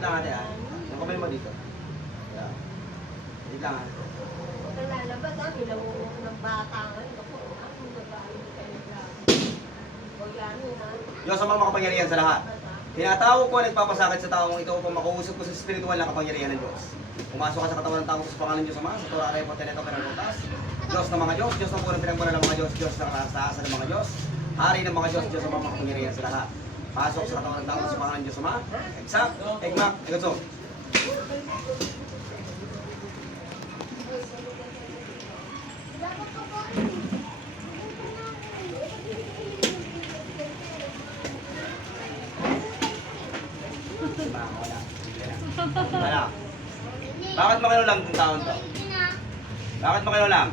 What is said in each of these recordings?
Wait lang ate ha. Yung kamay mo dito. Yeah. Wait lang ha. Huwag kang lalabas ha, nilangungo ng bata nga. Ako, ako babae, hindi kayo naglaban. O yan, ha. Diyos ang mga makapangyarihan sa lahat. Tinatawag ko at nagpapasakit sa taong ito upang makausap ko sa spiritual na kapangyarihan ng Diyos. Pumasok ka sa katawan ng tao sa pangalan ng Diyos Ama, sa Torah Repo Teneto Penalpotas. Diyos ng mga Diyos, Diyos ng punong pinagmula ng mga Diyos, Diyos ng kasaasa ng mga Diyos, Hari ng mga Diyos, Diyos ang mga makapangyarihan sa lahat. Pasok sa katawan ng tao sa pangalan ng Diyos Ama. Exact, Egmak, Egatso. Wala. Bakit makinulam itong taon to? Bakit makinulam?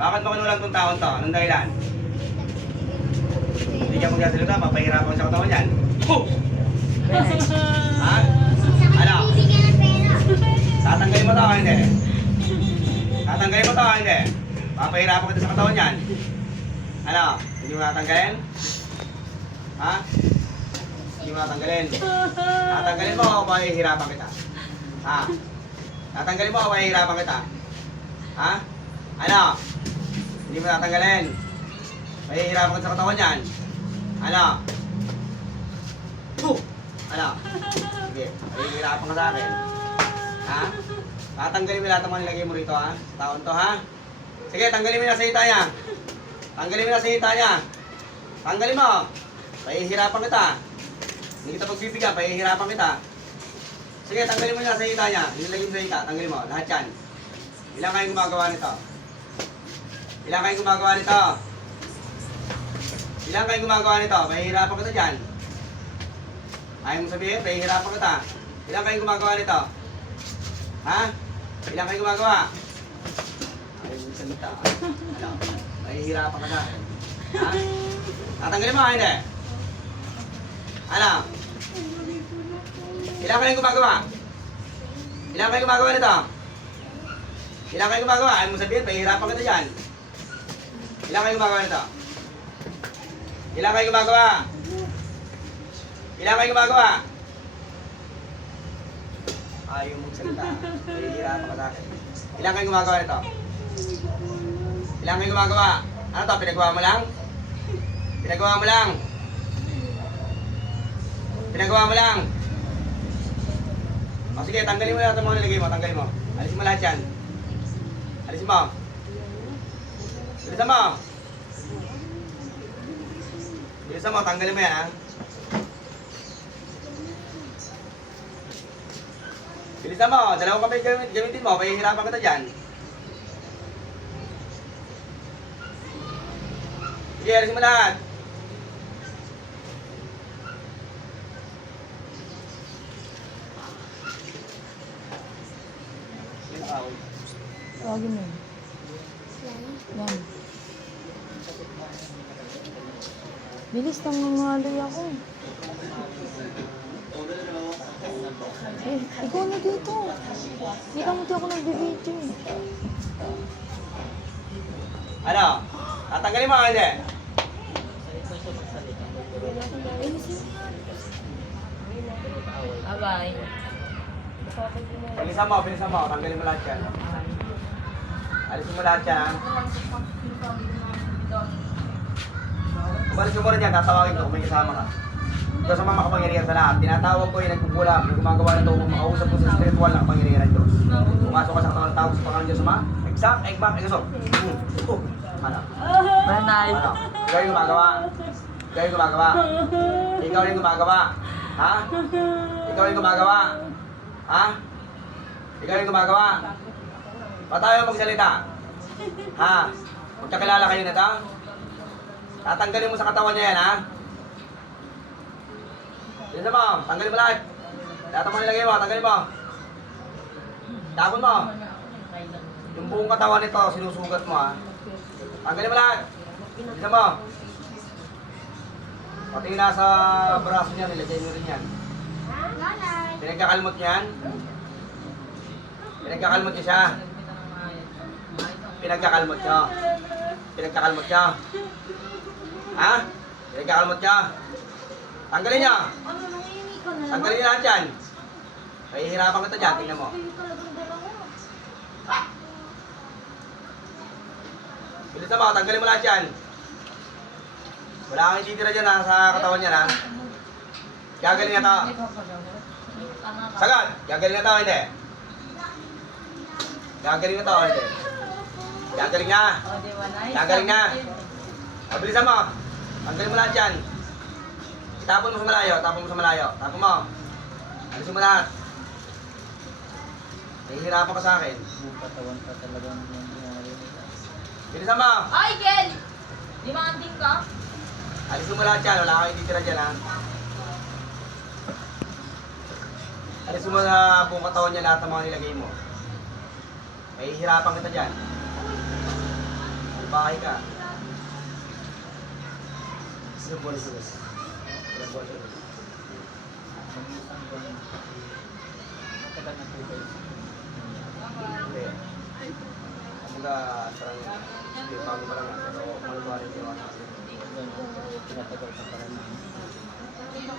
Bakit makinulam itong taon to? Anong dahilan? Hindi ka magsasalita, mapahirapan sa katawan yan. Huh! Ha? Ano? Tatanggalin mo to o hindi? Tatanggalin mo to o hindi? Papahirapan kita sa katawan yan. Ano? Hindi mo natanggalin? Ha? Hindi mo natanggalin. Tatanggalin mo o mahihirapan kita? Ha? Tatanggalin mo o mahihirapan kita? Ha? Ano? Hindi mo tatanggalin. Mahihirapan ka sa katawan yan. Ano? Puh! Ano? Sige, mahihirapan ka sa akin. Ha? Tatanggalin mo lahat ng mga nilagay mo rito ha? Sa taon to ha? Sige, tanggalin mo na sa hita niya. Tanggalin mo na sa hita niya. Tanggalin mo. Pahihirapan kita. Hindi kita pagbibigyan, pahihirapan kita. Sige, tanggalin mo na sa hita niya. Nilagay mo sa hita, tanggalin mo. Lahat yan. Ilang kayong gumagawa nito? Ilang kayong gumagawa nito? Ilang kayong gumagawa nito? Pahihirapan kita dyan. Ayaw mo sabihin, pahihirapan kita. Ilang kayong gumagawa nito? Ha? Ilang kayong gumagawa? Ayaw mo salita. Ano? Pahihirapan ka akin. Ha? Tatanggalin mo, hindi? Ano? Ilang kayong gumagawa? Ilang kayong gumagawa nito? Ilang kayong gumagawa? Ayaw mo sabihin, pahihirapan kita dyan. Ilang kayong gumagawa nito? Ilang kayong gumagawa? Ilang kayong gumagawa? Ayaw mong salita. Pahihirapan ka sa akin. Ilang kayong gumagawa nito? Ilang kayong gumagawa? Ano to? Pinagawa mo lang? Pinagawa mo lang? Pinagawa mo lang? O sige, tanggalin mo lahat ng mga nilagay mo. Tanggalin mo. Alisin mo lahat yan. Alisin mo. Bilisan mo. Bilisan mo, tanggalin mo yan ha. Bilisan mo, dalawang kamay gamit, gamitin mo, pahihirapan kita dyan. Sige, alisin mo lahat. Tawagin mo. Yan. Bilis, nangangaloy ako. Eh, ikaw na dito. Hindi ka muti ako nagbibideo eh. Ano? Tatanggalin mo hindi? Abay. Bilisan mo, bilisan mo. Tanggalin mo lahat yan. Alisin mo lahat yan. Ha? Umalis mo rin yan, tatawagin ko kung may kasama ka. Diyos ang mga makapangyarihan sa lahat. Tinatawag ko yung nagkukulam, yung gumagawa nito upang makausap ko sa spiritual na kapangyarihan ng Diyos. Pumasok ka sa katawan ng tao sa pangalan ng Diyos, Ama. Egaso. Hmm. Oh. Ano? Manay. Ano? Ikaw yung gumagawa. Ikaw yung gumagawa. Ikaw yung gumagawa. Ha? Ikaw yung gumagawa. Ha? Ikaw yung gumagawa. Ba't tayo magsalita? Ha? Magkakilala kayo na ta? Tatanggalin mo sa katawan niya yan, ha? Bilisan mo, tanggalin mo lahat. Lahat ng mga nilagay mo, tanggalin mo. Tapon mo. Yung buong katawan nito, sinusugat mo, ha? Tanggalin mo lahat. Bilisan mo. Pati yung nasa braso niya, nilagay mo rin yan. Pinagkakalmot niyan. Pinagkakalmot niya siya. Pinagkakalmot niya. Pinagkakalmot niya. Ha? Pinagkakalmot niya. Tanggalin niya. Ano, nangihingi ka na Tanggalin niyo lahat yan. Mahihirapan kita dyan, tingnan mo. Dalawa. Bilisan mo, tanggalin mo lahat yan. Wala kang ititira dyan ha, sa katawan niya ha. Gagaling na to. Sagad! Gagaling na to, hindi. Gagaling na to, hindi. Gagaling na. Gagaling na. O, bilisan mo. Tanggalin mo lahat yan. Tapon mo sa malayo, tapon mo sa malayo. Tapon mo. Alisin mo lahat. Nahihirapan ka sa akin. Katawan pa talagang nangyari nila. Bilisan mo. Ay, Kel! Di maanding ka? Alisin mo lahat yan. Wala kang ititira dyan, ha? Alisin mo sa buong katawan niya lahat ng mga nilagay mo. May hirapan kita dyan. Bahay ka. Ilang buwan ito? Ilang buwan ito? Ang isang buwan, matagal na po kayo. Hindi. Kumbaga, parang hindi, bago pa lang. Pero malubarin yung mga Ganun, tinatagal pa pala na.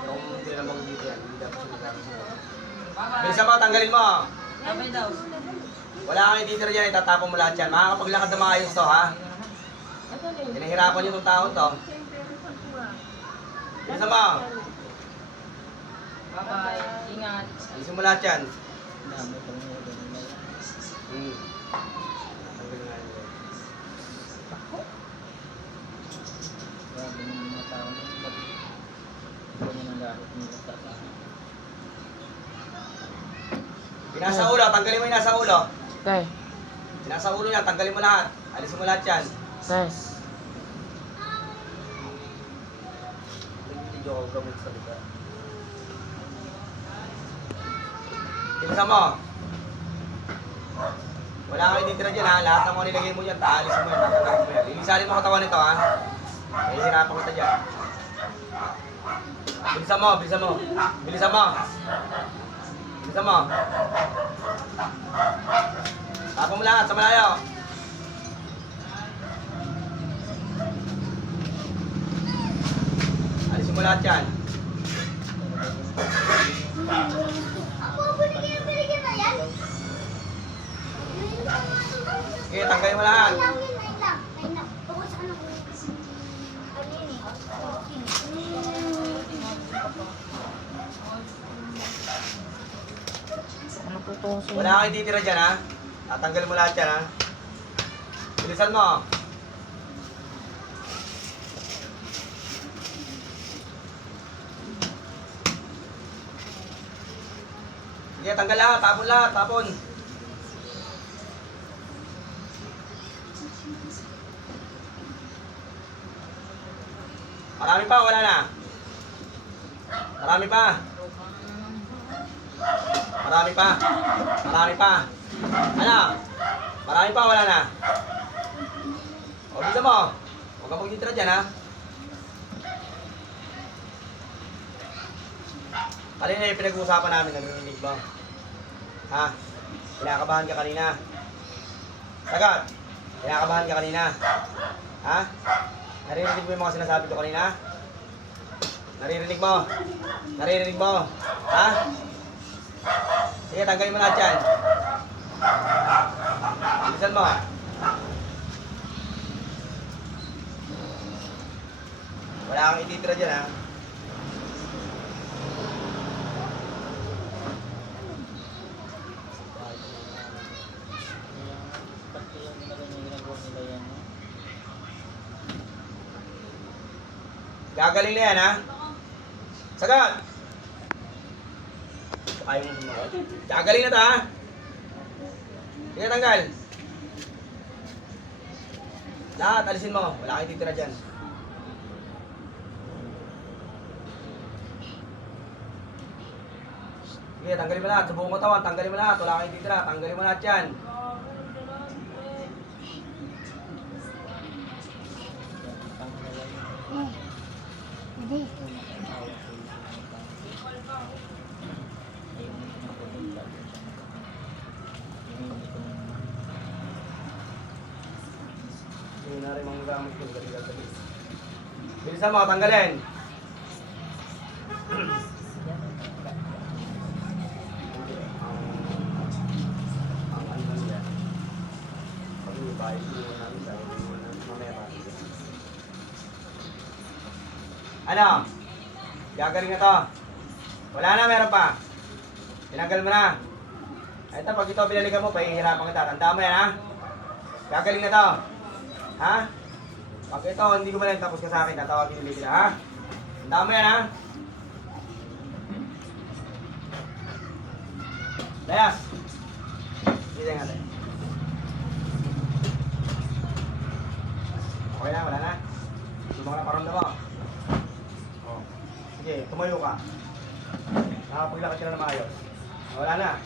Kung hindi na dito yan, hindi dapat sinasabi sa'yo. Bilisan mo, tanggalin mo. Wala kang ititira dyan, itatapon mo lahat yan. Makakapaglakad na maayos to, ha? Pinahirapan yung tao to. Bilisan mo. Bye-bye. Ingat. Bilisan mo lahat yan. Hmm. Grabe ng mga tao na ba't ganyan ang gamit nila sa tao. Yung nasa ulo, tanggalin mo yung nasa ulo. Tay, Yung nasa ulo niya, tanggalin mo lahat. Alisin mo lahat yan. Tay. Hindi ko gamit sa lugar. Bilisan mo. Wala kang ititira dyan ha. Lahat ng mga nilagay mo dyan, taalisin mo yan. Tatanggalin mo yan. Lilisanin mo katawan nito ha. May hirapan kita dyan. Bilisan mo, bilisan mo. Bilisan mo. Bilisan mo. Tapon mo lahat sa malayo. Alisin mo lahat yan. Sige, tanggalin mo lahat. Ano Wala kang ititira dyan ha. Tatanggalin mo lahat yan ha. Bilisan mo. Sige, tanggal lahat. Tapon lahat. Tapon. Marami pa, wala na. Marami pa. Marami pa. Marami pa. Ano? Marami pa, wala na. O, bisa mo. Huwag kang magtitira dyan, ha? Kanina yung pinag-uusapan namin, narinig ba? Ha? Kinakabahan ka kanina. Sagat! Kinakabahan ka kanina. Ha? Naririnig mo yung mga sinasabi ko kanina? Naririnig mo? Naririnig mo? Ha? Sige, tanggalin mo lahat yan. Bilisan mo. Wala kang ititira dyan, ha? Pati yung nila yung ginagawa nila yan. no? Gagaling na yan, ha? Sagat! Ayaw mo sumagot. Gagaling na to, ha? Sige, tanggal. Lahat, alisin mo. Wala kang ititira dyan. Sige, tanggalin mo lahat. Sa buong katawan, tanggalin mo lahat. Wala kang ititira. Tanggalin mo lahat. Yan, na rin mga gamit ko. Gabi-gabi. Bilisan mo, tanggalin. Ano? Gagaling na to. Wala na, meron pa. Tinagal mo na. Ito, pag ito binalikan mo, pahihirapan kita. Tandaan mo yan, ha? Gagaling na to. Ha? Pag ito, hindi ko malang tapos ka sa akin, tatawagin ulit sila, ha? Tama mo yan, ha? Dayas! Hindi nga tayo. Okay na, wala na. Tumang na parang dama. Oh. Sige, tumayo ka. Nakapaglakad ka na na maayos. Wala na.